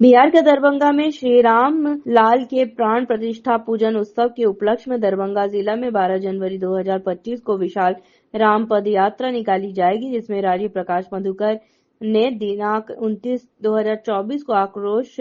बिहार के दरभंगा में श्री राम लाल के प्राण प्रतिष्ठा पूजन उत्सव के उपलक्ष्य में दरभंगा जिला में 12 जनवरी 2025 को विशाल राम पद यात्रा निकाली जाएगी, जिसमें राजीव प्रकाश मधुकर ने दिनांक 29/2024 को आक्रोश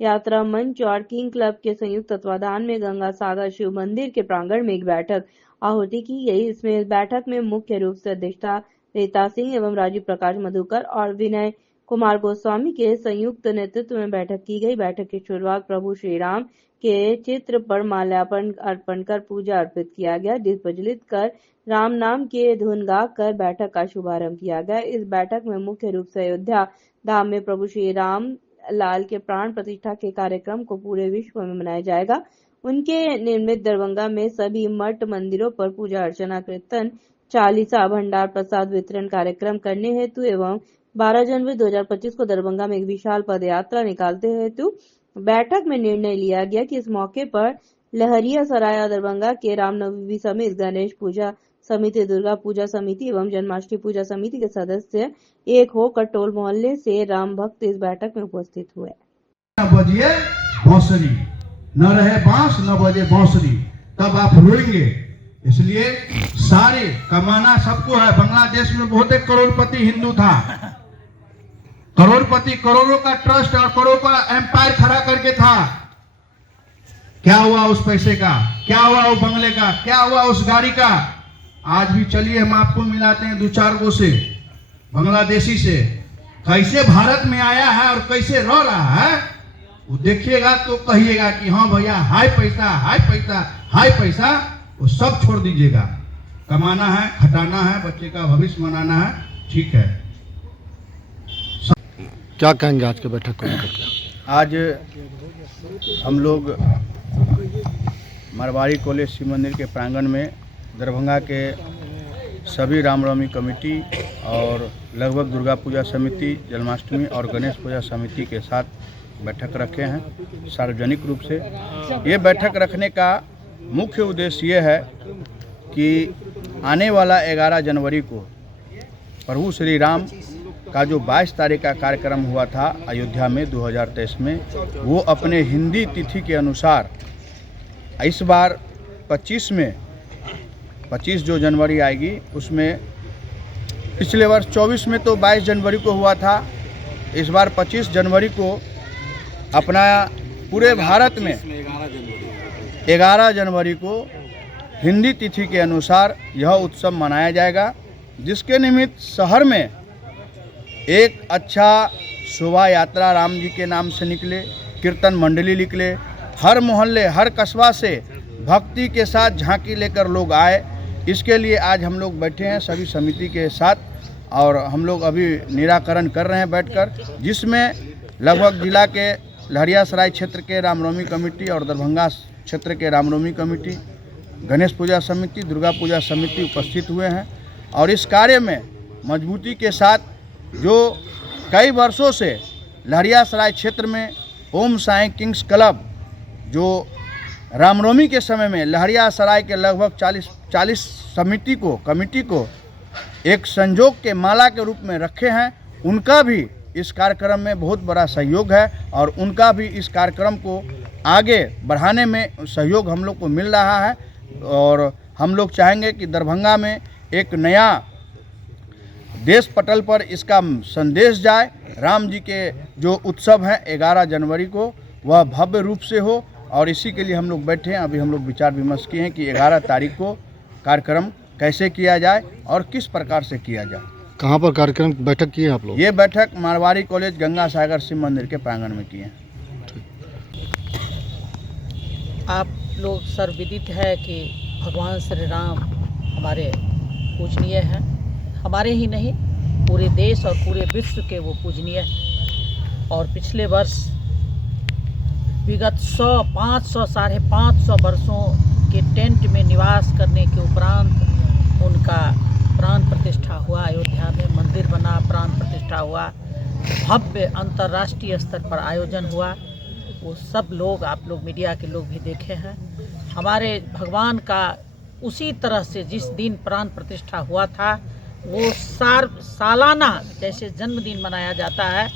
यात्रा मंच और किंग क्लब के संयुक्त तत्वाधान में गंगा सागर शिव मंदिर के प्रांगण में एक बैठक आहुति की गई। इसमें इस बैठक में मुख्य रूप से अध्यक्षता रीता सिंह एवं राजीव प्रकाश मधुकर और विनय कुमार गोस्वामी के संयुक्त नेतृत्व में बैठक की गई। बैठक की शुरुआत प्रभु श्री राम के चित्र पर माल्यार्पण अर्पण कर पूजा अर्पित किया गया। दीप प्रज्वलित कर राम नाम के धुन गाकर बैठक का शुभारंभ किया गया। इस बैठक में मुख्य रूप से अयोध्या धाम में प्रभु श्री राम लाल के प्राण प्रतिष्ठा के कार्यक्रम को पूरे विश्व में मनाया जाएगा। उनके निर्मित दरभंगा में सभी मठ मंदिरों पर पूजा अर्चना, कीर्तन, चालीसा, भंडार प्रसाद वितरण कार्यक्रम करने हेतु एवं 12 जनवरी 2025 को दरभंगा में एक विशाल पद यात्रा निकालते हेतु बैठक में निर्णय लिया गया कि इस मौके पर लहरिया सराय दरभंगा के रामनवमी समिति, गणेश पूजा समिति, दुर्गा पूजा समिति एवं जन्माष्टमी पूजा समिति के सदस्य एक होकर टोल मोहल्ले से राम भक्त इस बैठक में उपस्थित हुए। न बजिए बांसुरी, न रहे बांस न बजे बांसुरी, तब आप रोएंगे। इसलिए सारे कमाना सबको है। बांग्लादेश में बहुत एक करोड़पति हिंदू था, करोड़पति करोड़ों का ट्रस्ट और करोड़ों का एम्पायर खड़ा करके था। क्या हुआ उस पैसे का, क्या हुआ उस बंगले का, क्या हुआ उस गाड़ी का? आज भी चलिए हम आपको मिलाते हैं 2-4 गो से, बांग्लादेशी से, कैसे भारत में आया है और कैसे रह रहा है। वो देखिएगा तो कहिएगा कि हाँ भैया हाई पैसा, हाई पैसा, हाई पैसा। वो सब छोड़ दीजिएगा। कमाना है, खटाना है, बच्चे का भविष्य बनाना है, ठीक है। क्या कहेंगे आज के बैठक को लेकर के? आज हम लोग मारवाड़ी कॉलेज शिव मंदिर के प्रांगण में दरभंगा के सभी रामनवमी कमेटी और लगभग दुर्गा पूजा समिति, जन्माष्टमी और गणेश पूजा समिति के साथ बैठक रखे हैं सार्वजनिक रूप से। ये बैठक रखने का मुख्य उद्देश्य ये है कि आने वाला 11 जनवरी को प्रभु श्री राम का जो 22 तारीख का कार्यक्रम हुआ था अयोध्या में 2023 में, वो अपने हिंदी तिथि के अनुसार इस बार 25 में 25 जो जनवरी आएगी उसमें, पिछले वर्ष 24 में तो 22 जनवरी को हुआ था, इस बार 25 जनवरी को अपना पूरे भारत में 11 जनवरी को हिंदी तिथि के अनुसार यह उत्सव मनाया जाएगा, जिसके निमित्त शहर में एक अच्छा शोभा यात्रा राम जी के नाम से निकले, कीर्तन मंडली निकले, हर मोहल्ले हर कस्बा से भक्ति के साथ झांकी लेकर लोग आए। इसके लिए आज हम लोग बैठे हैं सभी समिति के साथ और हम लोग अभी निराकरण कर रहे हैं बैठकर, जिसमें लगभग जिला के लहरिया सराय क्षेत्र के रामनवमी कमेटी और दरभंगा क्षेत्र के रामनवमी कमेटी, गणेश पूजा समिति, दुर्गा पूजा समिति उपस्थित हुए हैं। और इस कार्य में मजबूती के साथ जो कई वर्षों से लहरिया सराय क्षेत्र में ओम साई किंग्स क्लब, जो रामनवमी के समय में लहरिया सराय के लगभग 40 कमेटी को एक संजोग के माला के रूप में रखे हैं, उनका भी इस कार्यक्रम में बहुत बड़ा सहयोग है और उनका भी इस कार्यक्रम को आगे बढ़ाने में सहयोग हम लोग को मिल रहा है। और हम लोग चाहेंगे कि दरभंगा में एक नया देश पटल पर इसका संदेश जाए। राम जी के जो उत्सव है 11 जनवरी को, वह भव्य रूप से हो, और इसी के लिए हम लोग बैठे हैं। अभी हम लोग विचार विमर्श किए हैं कि 11 तारीख को कार्यक्रम कैसे किया जाए और किस प्रकार से किया जाए। कहाँ पर कार्यक्रम बैठक की है आप लोग? ये बैठक मारवाड़ी कॉलेज गंगा सागर शिव मंदिर के प्रांगण में की है। आप लोग सर्वविदित है कि भगवान श्री राम हमारे पूजनीय हैं, हमारे ही नहीं पूरे देश और पूरे विश्व के वो पूजनीय हैं। और पिछले वर्ष विगत 100, 500, 550 वर्षों के टेंट में निवास करने के उपरांत उनका प्राण प्रतिष्ठा हुआ। अयोध्या में मंदिर बना, प्राण प्रतिष्ठा हुआ, भव्य अंतर्राष्ट्रीय स्तर पर आयोजन हुआ। वो सब लोग, आप लोग मीडिया के लोग भी देखे हैं। हमारे भगवान का उसी तरह से जिस दिन प्राण प्रतिष्ठा हुआ था, वो सालाना जैसे जन्मदिन मनाया जाता है,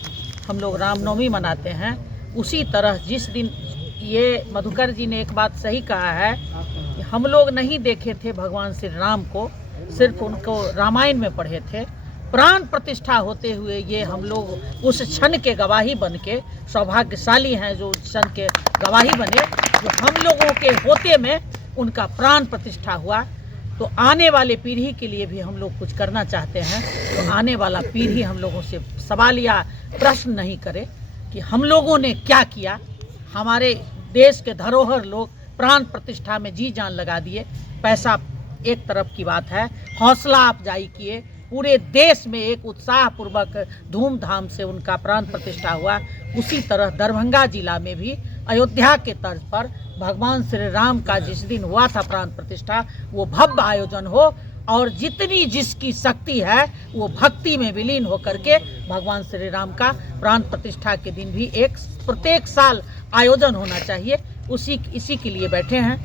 हम लोग रामनवमी मनाते हैं, उसी तरह जिस दिन ये मधुकर जी ने एक बात सही कहा है कि हम लोग नहीं देखे थे भगवान श्री राम को, सिर्फ उनको रामायण में पढ़े थे। प्राण प्रतिष्ठा होते हुए ये हम लोग उस क्षण के गवाही बन के सौभाग्यशाली हैं जो उस क्षण के गवाही बने, जो हम लोगों के होते में उनका प्राण प्रतिष्ठा हुआ। तो आने वाले पीढ़ी के लिए भी हम लोग कुछ करना चाहते हैं, तो आने वाला पीढ़ी हम लोगों से सवाल या प्रश्न नहीं करे कि हम लोगों ने क्या किया। हमारे देश के धरोहर लोग प्राण प्रतिष्ठा में जी जान लगा दिए। पैसा एक तरफ की बात है, हौसला अफजाई किए, पूरे देश में एक उत्साहपूर्वक धूमधाम से उनका प्राण प्रतिष्ठा हुआ। उसी तरह दरभंगा जिला में भी अयोध्या के तर्ज पर भगवान श्री राम का जिस दिन हुआ था प्राण प्रतिष्ठा, वो भव्य आयोजन हो और जितनी जिसकी शक्ति है वो भक्ति में विलीन होकर के भगवान श्री राम का प्राण प्रतिष्ठा के दिन भी एक प्रत्येक साल आयोजन होना चाहिए। इसी के लिए बैठे हैं।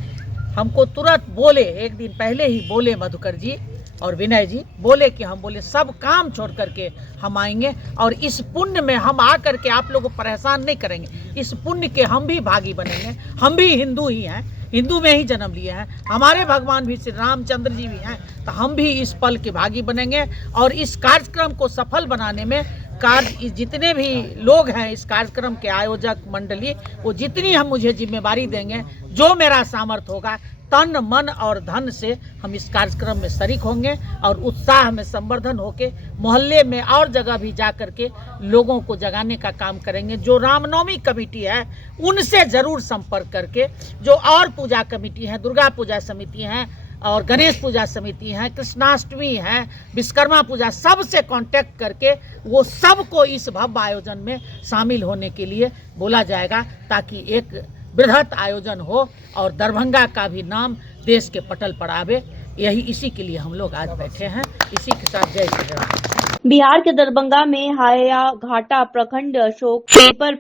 हमको तुरंत बोले, एक दिन पहले ही बोले मधुकर जी और विनय जी बोले कि हम बोले सब काम छोड़ करके हम आएंगे और इस पुण्य में हम आकर के आप लोगों को परेशान नहीं करेंगे। इस पुण्य के हम भी भागी बनेंगे। हम भी हिंदू ही हैं, हिंदू में ही जन्म लिए हैं, हमारे भगवान भी श्री रामचंद्र जी भी हैं, तो हम भी इस पल के भागी बनेंगे। और इस कार्यक्रम को सफल बनाने में जितने भी लोग हैं, इस कार्यक्रम के आयोजक मंडली, वो जितनी हम मुझे जिम्मेवारी देंगे, जो मेरा सामर्थ्य होगा, तन मन और धन से हम इस कार्यक्रम में शरीक होंगे और उत्साह में संवर्धन होके मोहल्ले में और जगह भी जा कर के लोगों को जगाने का काम करेंगे। जो रामनवमी कमेटी है उनसे ज़रूर संपर्क करके, जो और पूजा कमेटी है, दुर्गा पूजा समिति हैं और गणेश पूजा समिति हैं, कृष्णाष्टमी है, विश्वकर्मा पूजा, सबसे कांटेक्ट करके वो सबको इस भव्य आयोजन में शामिल होने के लिए बोला जाएगा, ताकि एक बृहत आयोजन हो और दरभंगा का भी नाम देश के पटल पर आवे। इसी के लिए हम लोग आज बैठे हैं। इसी के साथ जय श्री राम। बिहार के दरभंगा में हाया घाटा प्रखंड अशोक पेपर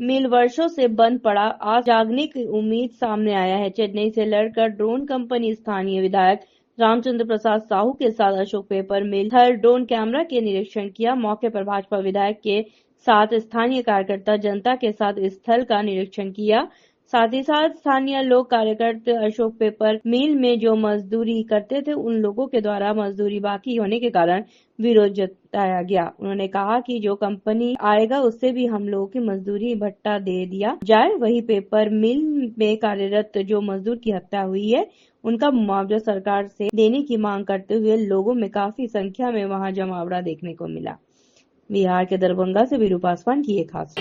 मिल वर्षों से बंद पड़ा, आज जागने की उम्मीद सामने आया है। चेन्नई से लड़कर ड्रोन कंपनी स्थानीय विधायक रामचंद्र प्रसाद साहू के साथ अशोक पेपर मिल हर ड्रोन कैमरा के निरीक्षण किया। मौके पर भाजपा विधायक के साथ स्थानीय कार्यकर्ता जनता के साथ स्थल का निरीक्षण किया। साथ ही साथ स्थानीय लोग कार्यकर्ता अशोक पेपर मिल में जो मजदूरी करते थे उन लोगों के द्वारा मजदूरी बाकी होने के कारण विरोध जताया गया। उन्होंने कहा कि जो कंपनी आएगा उससे भी हम लोगों की मजदूरी भत्ता दे दिया जाए। वही पेपर मिल में कार्यरत जो मजदूर की हत्या हुई है उनका मुआवजा सरकार से देने की मांग करते हुए लोगों में काफी संख्या में वहां जमावड़ा देखने को मिला। बिहार के दरभंगा से वीरू पासवान की एक खास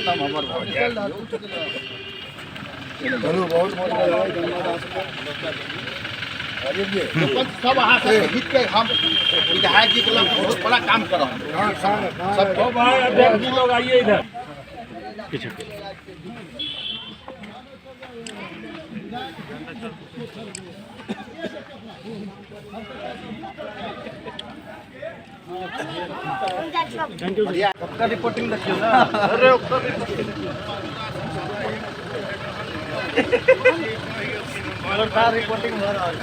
सब हित के हम विधायक जी के बहुत बड़ा काम कर रहे हैं। सब लोग आइए इधर। रिपोर्टिंग देखिए ना। अरे रिपोर्टिंग हो रहा है।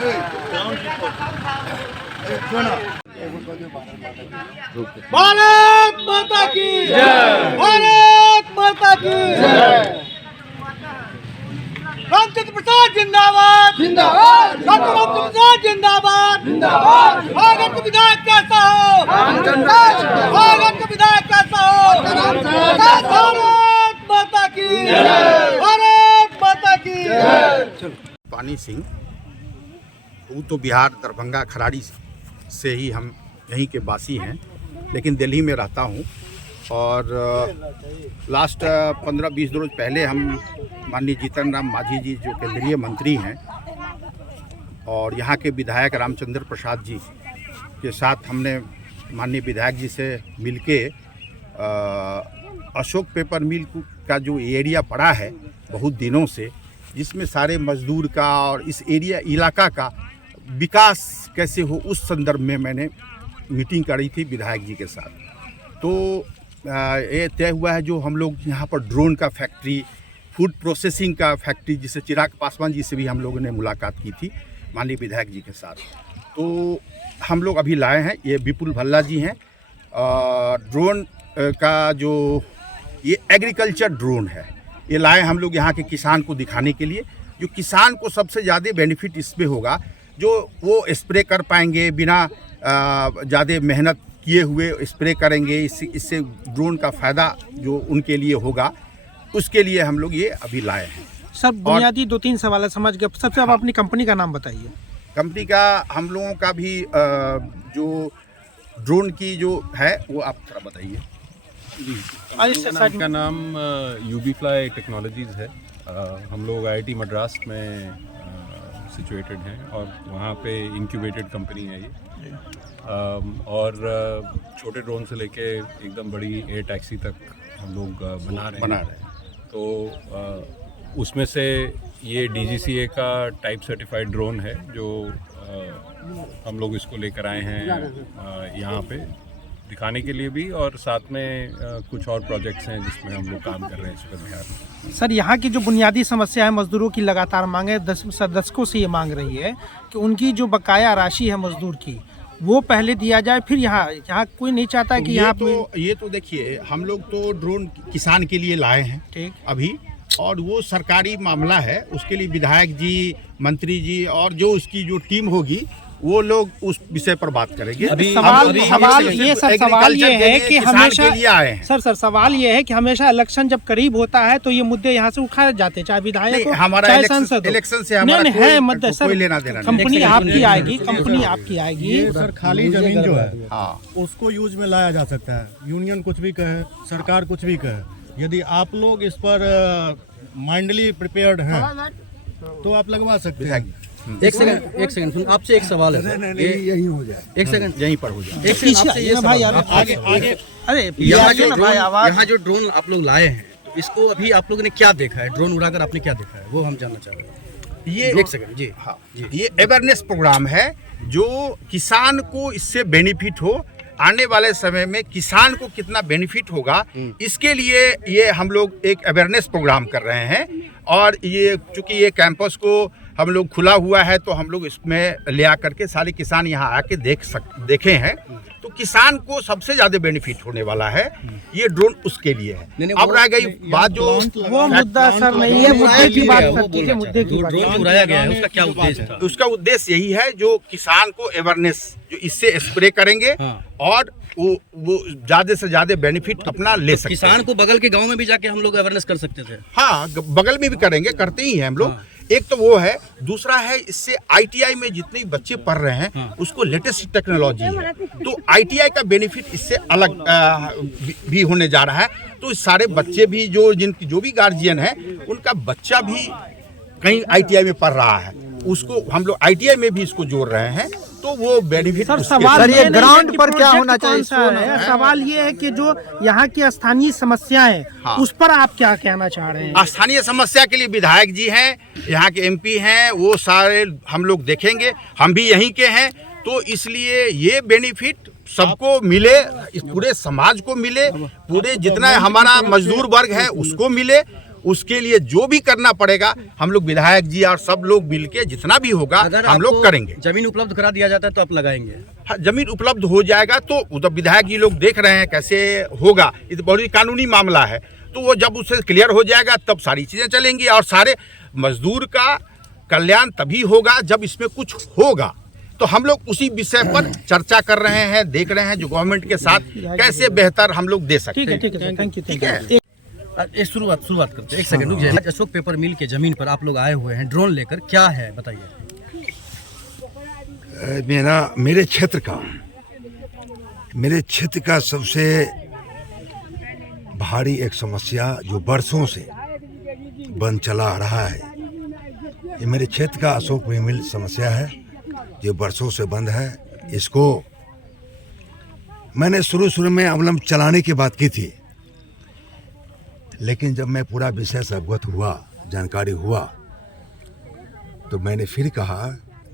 भारत माता की जय। भारत माता की जय। रामचंद्र प्रसाद जिंदाबाद जिंदाबाद। रामचंद्र प्रसाद जिंदाबाद जिंदाबाद। भारत का विधायक कैसा हो? भारत का विधायक कैसा हो? भारत माता की जय। भारत माता की जय। पानी सिंह, वो तो बिहार दरभंगा खराड़ी से ही हम यहीं के वासी हैं, लेकिन दिल्ली में रहता हूँ। और लास्ट 15-20 रोज पहले हम माननीय जीतन राम मांझी जी जो केंद्रीय मंत्री हैं और यहाँ के विधायक रामचंद्र प्रसाद जी के साथ हमने माननीय विधायक जी से मिलके अशोक पेपर मिल का जो एरिया पड़ा है बहुत दिनों से, जिसमें सारे मजदूर का और इस इलाका का विकास कैसे हो, उस संदर्भ में मैंने मीटिंग करी थी विधायक जी के साथ। तो ये तय हुआ है जो हम लोग यहाँ पर ड्रोन का फैक्ट्री, फूड प्रोसेसिंग का फैक्ट्री, जिसे चिराग पासवान जी से भी हम लोगों ने मुलाकात की थी माननीय विधायक जी के साथ, तो हम लोग अभी लाए हैं। ये विपुल भल्ला जी हैं। ड्रोन का जो ये एग्रीकल्चर ड्रोन है, ये लाए हम लोग यहाँ के किसान को दिखाने के लिए। जो किसान को सबसे ज़्यादा बेनिफिट इसमें होगा, जो वो स्प्रे कर पाएंगे बिना ज़्यादा मेहनत किए हुए स्प्रे करेंगे। इससे ड्रोन का फ़ायदा जो उनके लिए होगा, उसके लिए हम लोग ये अभी लाए हैं। सर बुनियादी 2-3 सवाल समझ गए। सबसे आप अपनी कंपनी का नाम बताइए। कंपनी का हम लोगों का भी जो ड्रोन की जो है वो आप थोड़ा बताइए। का नाम यूबीफ्लाई टेक्नोलॉजीज़ है। हम लोग IIT मद्रास में सिचुएटेड हैं और वहाँ पे इंक्यूबेटेड कंपनी है ये। और छोटे ड्रोन से लेके एकदम बड़ी एयर टैक्सी तक हम लोग बना रहे हैं। तो उसमें से ये DGCA का टाइप सर्टिफाइड ड्रोन है, जो हम लोग इसको लेकर आए हैं यहाँ पे दिखाने के लिए भी, और साथ में कुछ और प्रोजेक्ट्स हैं जिसमें हम लोग काम कर रहे हैं इस पर बिहार में। सर यहाँ की जो बुनियादी समस्या है, मजदूरों की लगातार मांग है, दशकों से ये मांग रही है कि उनकी जो बकाया राशि है मजदूर की, वो पहले दिया जाए। फिर यहाँ कोई नहीं चाहता है कि ये तो देखिए, हम लोग तो ड्रोन किसान के लिए लाए हैं ठीक अभी, और वो सरकारी मामला है। उसके लिए विधायक जी, मंत्री जी और जो उसकी जो टीम होगी, वो लोग उस विषय पर बात करेंगे। सवाल ये है कि हमेशा सवाल ये है कि हमेशा इलेक्शन जब करीब होता है तो ये मुद्दे यहाँ से उठाए जाते हैं, चाहे विधायक हो, चाहे सांसद हो। इलेक्शन से हमारा कोई लेना देना। कंपनी आपकी आएगी। सर खाली जमीन जो है उसको यूज में लाया जा सकता है। यूनियन कुछ भी कहे, सरकार कुछ भी कहे, यदि आप लोग इस पर माइंडली प्रिपेयर्ड हैं तो आप लगवा सकते हैं। एक सेकंड सुन, आपसे एक सवाल है। यही हो जाए, एक सेकंड यहीं पर हो जाए। एक सेकंड आपसे ये सवाल, आगे अरे यहाँ जो ड्रोन आप लोग लाए हैं, तो इसको अभी आप लोगों ने क्या देखा है? ड्रोन उड़ाकर आपने क्या देखा है, वो हम जानना चाह रहे हैं। ये एक सेकंड जी। हाँ, ये अवेयरनेस प्रोग्राम है जो किसान को इससे बेनिफिट हो, आने वाले समय में किसान को कितना बेनिफिट होगा, इसके लिए ये हम लोग एक अवेयरनेस प्रोग्राम कर रहे हैं। और ये चूंकि ये कैंपस को हम लोग खुला हुआ है, तो हम लोग इसमें ले आकर के सारे किसान यहाँ आके देखे हैं। तो किसान को सबसे ज्यादा बेनिफिट होने वाला है, ये ड्रोन उसके लिए है। अब रह गई बात जो वो मुद्दा सर नहीं है, मुद्दे की बात ड्रोन उड़ाया गया है, उसका क्या उद्देश्य था? उसका उद्देश्य यही है, जो किसान को अवेयरनेस, जो इससे स्प्रे करेंगे और वो ज्यादा से ज्यादा बेनिफिट अपना ले सकते हैं। किसान को बगल के गांव में भी जाके हम लोग अवेयरनेस कर सकते थे। हाँ, बगल में भी करेंगे, करते ही हैं हम लोग। एक तो वो है, दूसरा है इससे ITI में जितने बच्चे पढ़ रहे हैं उसको लेटेस्ट टेक्नोलॉजी है, तो ITI का बेनिफिट इससे अलग भी होने जा रहा है। तो सारे बच्चे भी जो भी गार्जियन है, उनका बच्चा भी कहीं ITI में पढ़ रहा है, उसको हम लोग ITI में भी इसको जोड़ रहे हैं, तो वो बेनिफिट। सवाल ये ग्राउंड पर क्या होना चाहिए? सवाल ये है कि जो यहाँ की स्थानीय समस्याएं, उस पर आप क्या कहना चाह रहे हैं? स्थानीय समस्या के लिए विधायक जी हैं, यहाँ के MP हैं, वो सारे हम लोग देखेंगे। हम भी यहीं के हैं, तो इसलिए ये बेनिफिट सबको मिले, इस पूरे समाज को मिले, पूरे जितना हमारा मजदूर वर्ग है उसको मिले। उसके लिए जो भी करना पड़ेगा, हम लोग विधायक जी और सब लोग मिलके जितना भी होगा हम लोग करेंगे। जमीन उपलब्ध करा दिया जाता है तो आप लगाएंगे? हाँ, जमीन उपलब्ध हो जाएगा तो उधर विधायक जी लोग देख रहे हैं कैसे होगा। ये तो बहुत ही कानूनी मामला है, तो वो जब उससे क्लियर हो जाएगा तब सारी चीजें चलेंगी। और सारे मजदूर का कल्याण तभी होगा जब इसमें कुछ होगा। तो हम लोग उसी विषय पर चर्चा कर रहे हैं, देख रहे हैं जो गवर्नमेंट के साथ कैसे बेहतर हम लोग दे सकते हैं। ठीक है, थैंक यू। ठीक है, शुरुआत करते हैं। एक सेकंड रुक जाइए। आज अशोक पेपर मिल के जमीन पर आप लोग आए हुए हैं ड्रोन लेकर, क्या है बताइए? मेरे क्षेत्र का सबसे भारी एक समस्या जो बरसों से बंद चला आ रहा है, ये मेरे क्षेत्र का अशोक मिल समस्या है जो बरसों से बंद है। इसको मैंने शुरू में अवलंब चलाने की बात की थी, लेकिन जब मैं पूरा विषय से अवगत हुआ, जानकारी हुआ, तो मैंने फिर कहा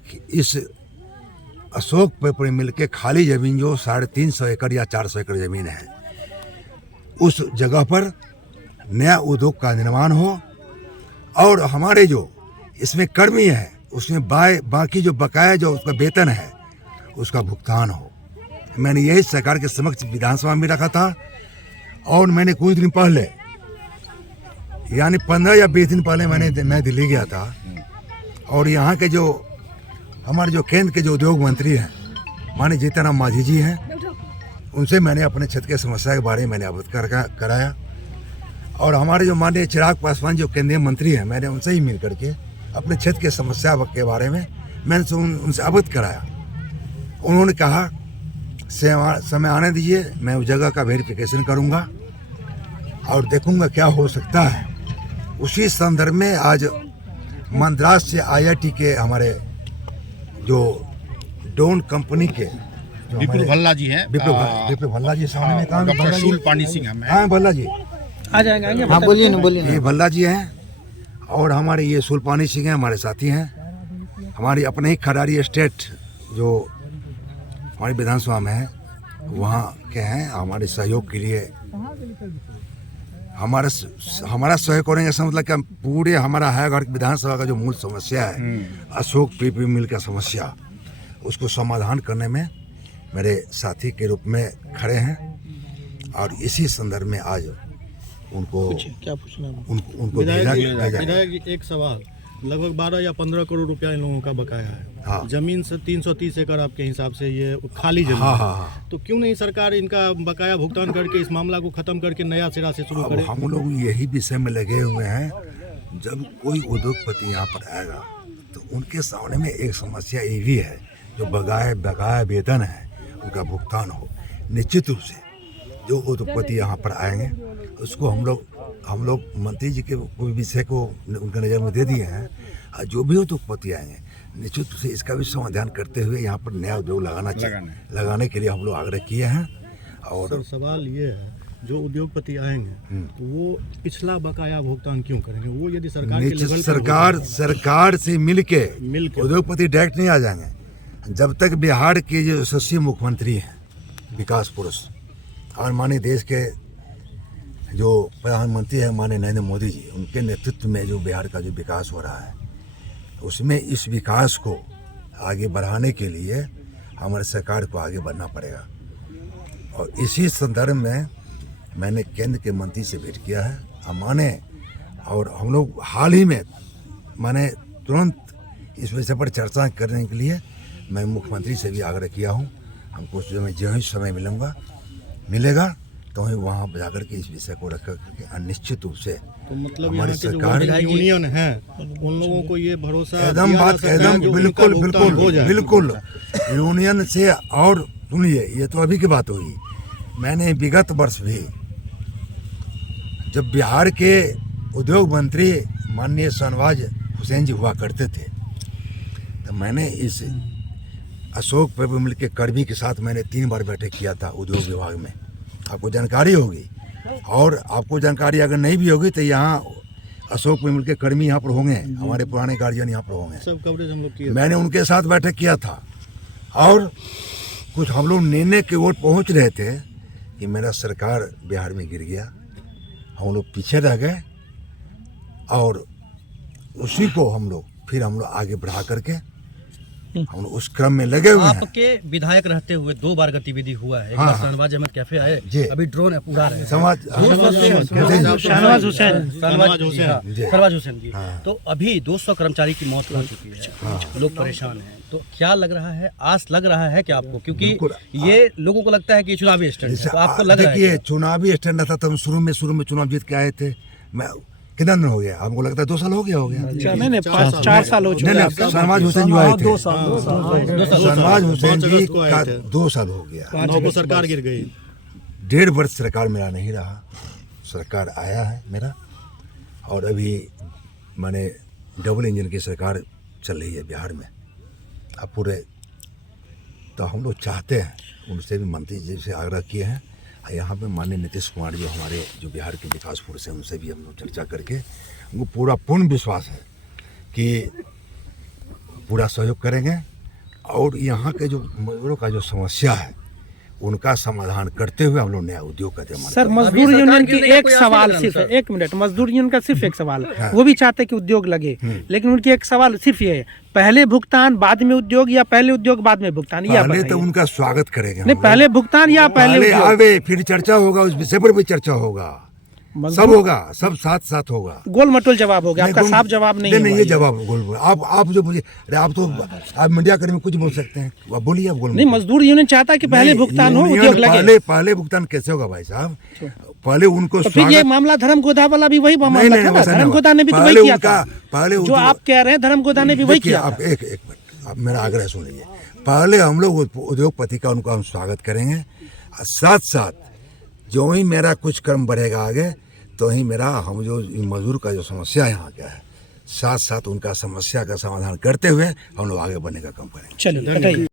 कि इस अशोक पेपर मिल के खाली ज़मीन जो 350 एकड़ या 400 एकड़ ज़मीन है, उस जगह पर नया उद्योग का निर्माण हो और हमारे जो इसमें कर्मी है उसमें बाकी जो बकाया जो उसका वेतन है उसका भुगतान हो। मैंने यही सरकार के समक्ष विधानसभा में रखा था। और मैंने कुछ दिन पहले यानी 15 या 20 दिन पहले मैं दिल्ली गया था, और यहाँ के जो हमारे जो केंद्र के जो उद्योग मंत्री हैं माननीय जीतन राम मांझी जी हैं, उनसे मैंने अपने क्षेत्र की समस्या के बारे में मैंने अवगत कराया। और हमारे जो माननीय चिराग पासवान जो केंद्रीय मंत्री हैं, मैंने उनसे ही मिल करके अपने क्षेत्र की समस्या के बारे में मैंने उनसे अवगत कराया। उन्होंने कहा समय आने दीजिए, मैं उस जगह का वेरिफिकेशन करूंगा और देखूंगा क्या हो सकता है। उसी संदर्भ में आज मद्रास से IIT के हमारे जो ड्रोन कंपनी के विपुल भल्ला जी हैं, विपुल भल्ला जी सामने में कहाँ डॉक्टर शूलपानी सिंह हैं। हाँ भल्ला जी आ जाएंगे। हाँ बोलिए ना बोलिए। ये भल्ला जी हैं और हमारे ये शूलपानी सिंह हैं, हमारे साथी हैं। हमारी अपने ही खरारी स्टेट जो हमारी विधानसभा में है वहाँ के हैं। हमारे सहयोग के लिए हमारा सहयोग करेंगे, ऐसा मतलब कि पूरे हमारा हैगढ़ विधानसभा का जो मूल समस्या है अशोक पीपी मिल का समस्या, उसको समाधान करने में मेरे साथी के रूप में खड़े हैं। और इसी संदर्भ में आज उनको क्या पूछना उनको भेजा विधायक एक सवाल, लगभग 12 या 15 करोड़ रुपया इन लोगों का बकाया है। हाँ। जमीन से 330 एकड़ आपके हिसाब से ये खाली जमीन हाँ, है। हाँ। तो क्यों नहीं सरकार इनका बकाया भुगतान करके इस मामला को खत्म करके नया सिरा से शुरू अब करे? हम लोग यही विषय में लगे हुए हैं। जब कोई उद्योगपति यहाँ पर आएगा तो उनके सामने में एक समस्या ये भी है, जो बकाया वेतन है उनका भुगतान हो। निश्चित रूप से जो उद्योगपति यहाँ पर आएंगे उसको हम लोग मंत्री जी के विषय को उनके नज़र में दे दिए हैं। जो भी उद्योगपति आएंगे निश्चित रूप से इसका भी समाधान करते हुए यहाँ पर नया उद्योग लगाने के लिए हम लोग आग्रह किए हैं। और सर सवाल ये है, जो उद्योगपति आएंगे तो वो पिछला बकाया भुगतान क्यों करेंगे? वो यदि सरकार के लेवल पर सरकार से मिलके उद्योगपति डायरेक्ट नहीं आ जाएंगे। जब तक बिहार के जो यशस्वी मुख्यमंत्री हैं, विकास पुरुष और माननीय देश के जो प्रधानमंत्री हैं माननीय नरेंद्र मोदी जी, उनके नेतृत्व में जो बिहार का जो विकास हो रहा है, उसमें इस विकास को आगे बढ़ाने के लिए हमारे सरकार को आगे बढ़ना पड़ेगा। और इसी संदर्भ में मैंने केंद्र के मंत्री से भेंट किया है। और हम लोग हाल ही में तुरंत इस विषय पर चर्चा करने के लिए मैं मुख्यमंत्री से भी आग्रह किया हूँ। हमको जो ही समय मिलेगा तो ही वहाँ जाकर के इस विषय को रख करके निश्चित रूप से तो मतलब हमारी सरकार यूनियन है उन लोगों को ये भरोसा एकदम बिल्कुल यूनियन से। और सुनिए, ये तो अभी की बात हुई। मैंने विगत वर्ष भी जब बिहार के उद्योग मंत्री माननीय शहनवाज हुसैन जी हुआ करते थे, तो मैंने इस अशोक पेपर मिल के कर्मी के साथ मैंने 3 बार बैठक किया था उद्योग विभाग में। आपको जानकारी होगी, और आपको जानकारी अगर नहीं भी होगी तो यहाँ अशोक पेपर मिल के कर्मी यहाँ पर होंगे, हमारे पुराने गार्जियन यहाँ पर होंगे। सब कवरेज हम लोग किए। मैंने उनके साथ बैठक किया था और कुछ हम लोग निर्णय की ओर पहुँच रहे थे कि मेरा सरकार बिहार में गिर गया, हम लोग पीछे रह गए। और उसी को हम लोग आगे बढ़ा करके हम उस क्रम में लगे हुए हैं। आपके विधायक रहते हुए 2 बार गतिविधि हुआ है। एक बार शहनवाज अहमद कैफे आए, अभी ड्रोन उड़ा रहे हैं। शहनवाज हुसैन जी। तो अभी 200 कर्मचारी की मौत हो चुकी है, लोग परेशान हैं। तो क्या लग रहा है, आस लग रहा है क्या आपको? क्योंकि ये लोगों को लगता है कि चुनावी स्टैंड है, तो आपको लग रहा है? देखिए, चुनावी स्टैंड था तो हम शुरू में चुनाव जीत के आए थे। मैं कितना दिन हो गया? हमको लगता है 2 साल हो गया। नहीं 4 साल हो चुके हैं। शहनवाज हुसैन जो आए थे, 2 साल शहनवाज हुसैन जी का 2 साल हो गया। सरकार गिर गई। 1.5 वर्ष सरकार मेरा नहीं रहा, सरकार आया है मेरा। और अभी मैंने डबल इंजन की सरकार चल रही है बिहार में अब पूरे। तो हम लोग चाहते हैं, उनसे भी मंत्री जी से आग्रह किए हैं। यहाँ पे माननीय नीतीश कुमार जो हमारे जो बिहार के विकास पुरुष हैं, उनसे भी हम लोग चर्चा करके उनको पूरा पूर्ण विश्वास है कि पूरा सहयोग करेंगे। और यहाँ के जो मजदूरों का जो समस्या है उनका समाधान करते हुए हम लोग नया उद्योग करते हैं। सर, मजदूर यूनियन की एक सवाल सिर्फ, 1 मिनट, मजदूर यूनियन का सिर्फ एक सवाल है। वो भी चाहते हैं कि उद्योग लगे, लेकिन उनकी एक सवाल सिर्फ ये है, पहले भुगतान बाद में उद्योग या पहले उद्योग बाद में भुगतान? पहले तो उनका स्वागत करेंगे। नहीं, पहले भुगतान या पहले आवे, फिर चर्चा होगा, उस विषय पर भी चर्चा होगा। सब होगा, सब साथ साथ होगा। गोल मटोल जवाब हो गया आपका, साफ जवाब नहीं है। नहीं, ये जवाब गोल। आप जो मुझे, आप तो आप मीडिया कर्मी कुछ बोल सकते हैं, आप बोलिए। आप गोल नहीं, मजदूर यूनियन चाहता है कि पहले भुगतान हो, उद्योग लगे। पहले भुगतान कैसे होगा भाई साहब? पहले उनको तो फिर ये मामला धर्मगोदा वाला भी वही मामला था ना, धर्मगोदा ने भी तो वही किया था। पहले जो आप कह रहे हैं धर्मगोदा ने भी वही किया। आप एक मिनट, आप मेरा आग्रह सुन लीजिए। पहले हम लोग उद्योगपति का उनको हम स्वागत करेंगे, साथ साथ जो ही मेरा कुछ कर्म बढ़ेगा आगे, तो ही मेरा हम जो मजदूर का जो समस्या यहाँ का है, साथ साथ उनका समस्या का समाधान करते हुए हम लोग आगे बढ़ने का काम करेंगे। चलिए बताइए।